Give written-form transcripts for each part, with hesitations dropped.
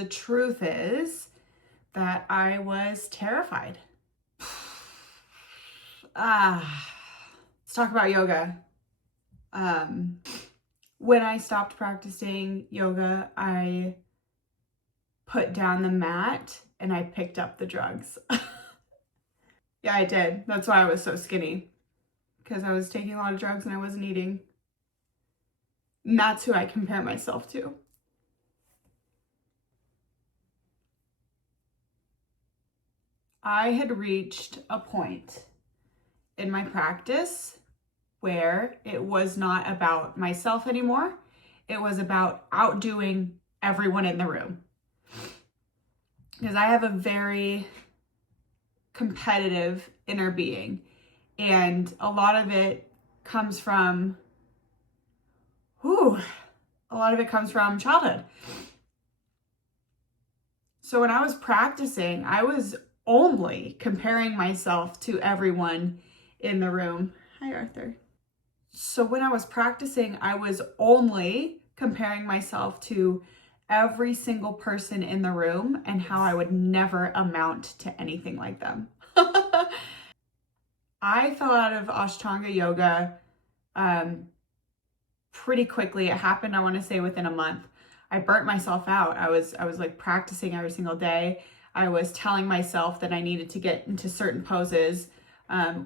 The truth is that I was terrified. Let's talk about yoga. When I stopped practicing yoga, I put down the mat and I picked up the drugs. Yeah, I did. That's why I was so skinny, because I was taking a lot of drugs and I wasn't eating. And that's who I compare myself to. I had reached a point in my practice where it was not about myself anymore. It was about outdoing everyone in the room. Because I have a very competitive inner being, and a lot of it comes from childhood. So when I was practicing, I was only comparing myself to everyone in the room. Hi, Arthur. So when I was practicing, I was only comparing myself to every single person in the room and how I would never amount to anything like them. I fell out of Ashtanga yoga pretty quickly. It happened, I want to say, within a month. I burnt myself out. I was like practicing every single day. I was telling myself that I needed to get into certain poses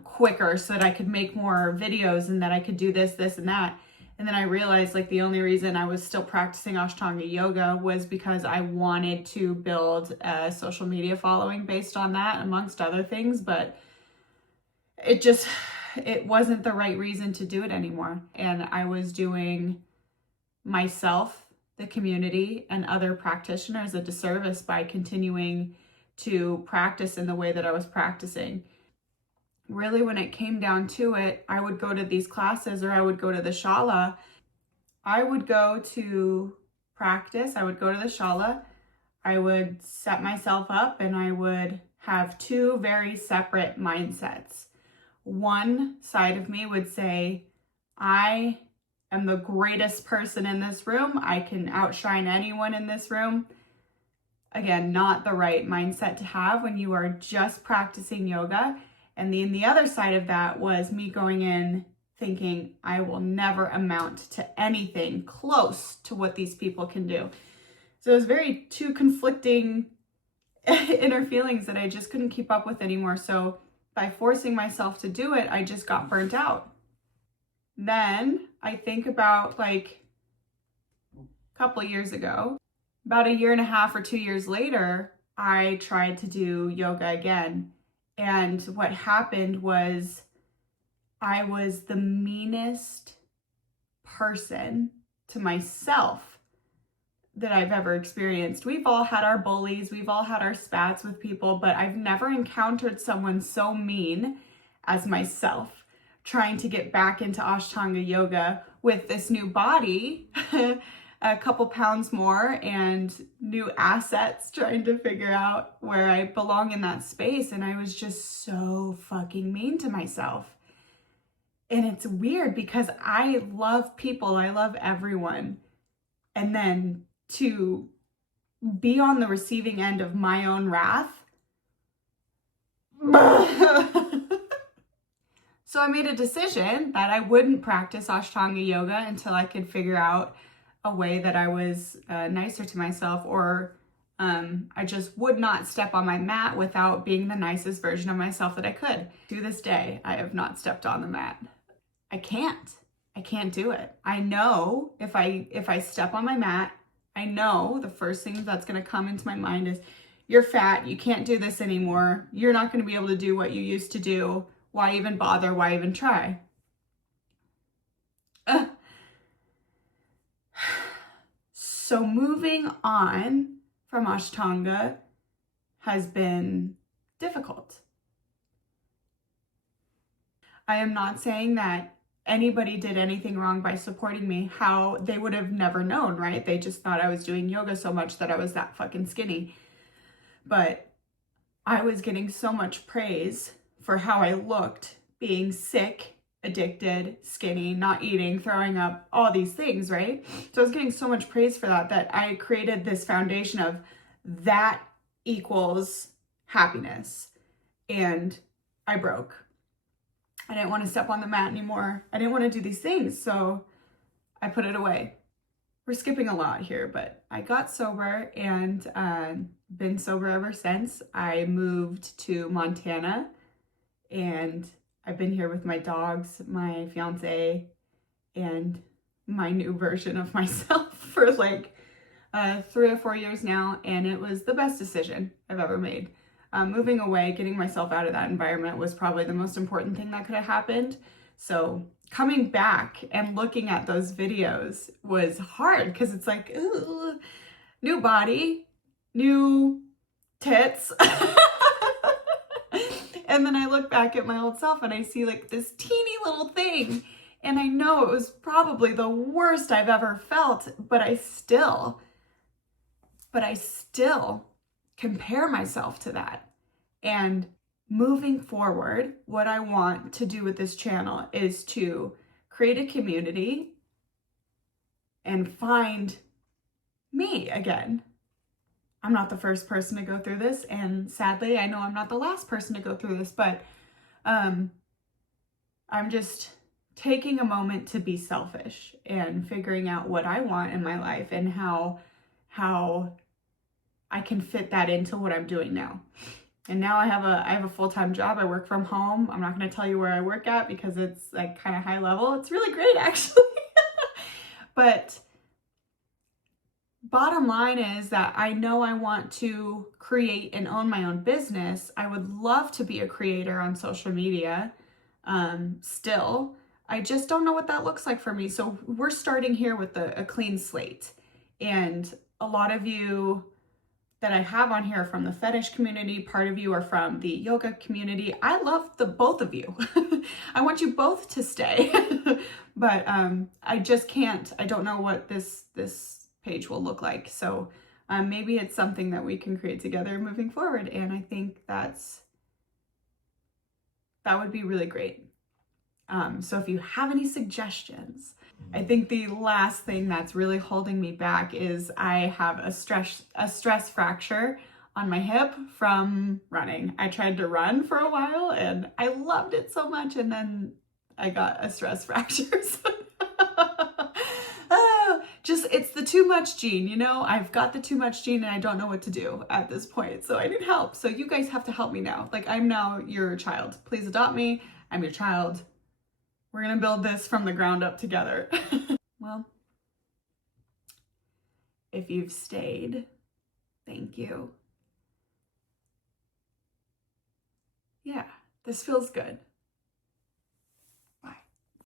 quicker so that I could make more videos and that I could do this, and that. And then I realized like the only reason I was still practicing Ashtanga yoga was because I wanted to build a social media following based on that, amongst other things. But it wasn't the right reason to do it anymore. And I was doing myself, the community, and other practitioners a disservice by continuing to practice in the way that I was practicing. Really, when it came down to it, I would go to these classes, or I would go to the shala. I would go to practice, I would go to the shala, I would set myself up, and I would have two very separate mindsets. One side of me would say, I am the greatest person in this room. I can outshine anyone in this room. Again, not the right mindset to have when you are just practicing yoga. And then the other side of that was me going in thinking, I will never amount to anything close to what these people can do. So it was very two conflicting inner feelings that I just couldn't keep up with anymore. So by forcing myself to do it, I just got burnt out. Then I think about like a couple of years ago, about a year and a half or 2 years later, I tried to do yoga again. And what happened was I was the meanest person to myself that I've ever experienced. We've all had our bullies, we've all had our spats with people, but I've never encountered someone so mean as myself, trying to get back into Ashtanga yoga with this new body, a couple pounds more, and new assets, trying to figure out where I belong in that space. And I was just so fucking mean to myself. And it's weird because I love people, I love everyone. And then to be on the receiving end of my own wrath. So I made a decision that I wouldn't practice Ashtanga yoga until I could figure out a way that I was nicer to myself, or I just would not step on my mat without being the nicest version of myself that I could. To this day, I have not stepped on the mat. I can't do it. I know if I step on my mat, I know the first thing that's going to come into my mind is, you're fat, you can't do this anymore, you're not going to be able to do what you used to do, why even bother, why even try? So moving on from Ashtanga has been difficult. I am not saying that anybody did anything wrong by supporting me. How they would have never known, right? They just thought I was doing yoga so much that I was that fucking skinny. But I was getting so much praise for how I looked, being sick, addicted, skinny, not eating, throwing up, all these things, right? So I was getting so much praise for that I created this foundation of, that equals happiness. And I broke. I didn't want to step on the mat anymore. I didn't want to do these things, so I put it away. We're skipping a lot here, but I got sober and been sober ever since. I moved to Montana and I've been here with my dogs, my fiance, and my new version of myself for like 3 or 4 years now, and it was the best decision I've ever made. Moving away, getting myself out of that environment was probably the most important thing that could have happened. So coming back and looking at those videos was hard because it's like, ooh, new body, new tits. And then I look back at my old self and I see like this teeny little thing. And I know it was probably the worst I've ever felt, but I still compare myself to that. And moving forward, what I want to do with this channel is to create a community and find me again. I'm not the first person to go through this, and sadly, I know I'm not the last person to go through this, but I'm just taking a moment to be selfish and figuring out what I want in my life and how I can fit that into what I'm doing now. And now I have a full-time job. I work from home. I'm not going to tell you where I work at because it's like kind of high level. It's really great actually. But bottom line is that I know I want to create and own my own business. I would love to be a creator on social media still. I just don't know what that looks like for me. So we're starting here with a clean slate. And a lot of you that I have on here from the fetish community, part of you are from the yoga community. I love both of you. I want you both to stay. But I just can't. I don't know what this page will look like. So maybe it's something that we can create together moving forward. And I think that would be really great. So if you have any suggestions, I think the last thing that's really holding me back is I have a stress fracture on my hip from running. I tried to run for a while and I loved it so much, and then I got a stress fracture. It's the too much gene, you know? I've got the too much gene and I don't know what to do at this point. So I need help. So you guys have to help me now. Like, I'm now your child. Please adopt me. I'm your child. We're going to build this from the ground up together. Well, if you've stayed, thank you. Yeah, this feels good.